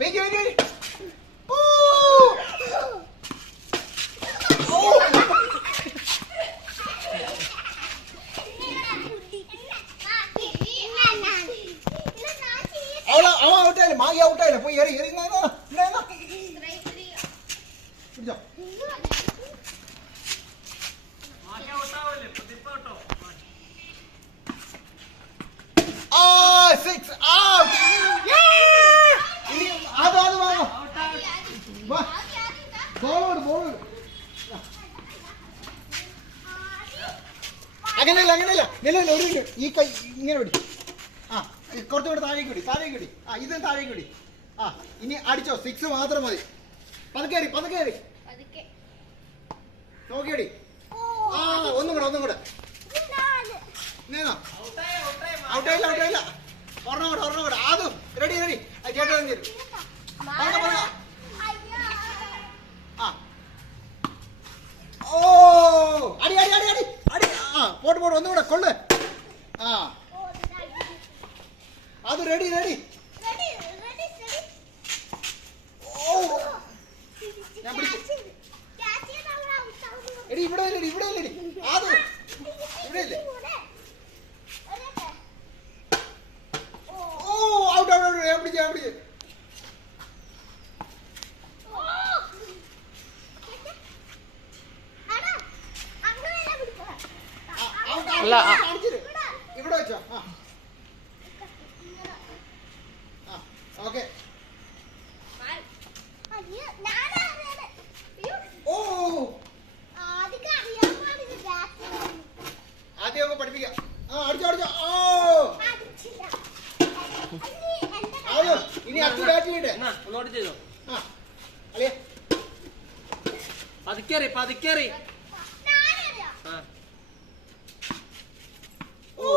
Wait wait അവൻ ഔട്ടായില്ല, Maggi ഔട്ടായില്ല. പോയി എറി എറി പിടിച്ചോ. Six out. അത് വാങ്ങോ, ബോളോട് ബോളോട്. അങ്ങനെയല്ല അങ്ങനെയല്ല, നിലവില്ല ഒരു മിനിറ്റ്. ഈ കൈ ഇങ്ങനെ പിടി. ആ കുറച്ചുകൂടെ താഴേക്ക് പിടി, താഴേക്ക് പിടി. ആ ഇത് താഴേക്ക് പിടി. ആ ഇനി അടിച്ചോ, സിക്സ് മാത്രം മതി. പതുക്കേറി പതുക്കേറി നോക്കിയടി. ആ ഒന്നും കൂടെ ഒന്നും കൂടെ. ഔട്ടായില്ല ഔട്ടായില്ല. ഒരെണ്ണം കൂടെ ഒരെണ്ണം കൂടെ. അതും റെഡി റെഡി. ചേട്ടാ തരും. ആ ഓ അടി അടി അടി അടി അടി. ആ പോട്ട് പോട്ട് ഒന്നും കൂടെ കൊള്ളു. ആ അത് റെഡി റെഡി. ഓ ഞാൻ പിടിച്ചു. എടി ഇവിടെ ഇല്ലടി ഇവിടെ ഇല്ലടി. അത് ഇവിടെ ഇല്ലേ. ഓ ഔട്ട് ഔട്ട് ഔട്ട്. ഞാൻ പിടിച്ചു ഞാൻ പിടിച്ചു. ഇവിടെ വെച്ചോ. ആ ഓക്കെ. ഓ ആദ്യമൊക്കെ പഠിപ്പിക്കാം. ആ അടിച്ചോ അടിച്ചോ. ഓ ആദ്യം ഇനി അടുത്ത് ബാറ്റ് ചെയ്യട്ടെ. ഒന്നോട്ട് ചെയ്തോ. ആ അളിയ പതുക്കേറി പതുക്കേറി. ഓ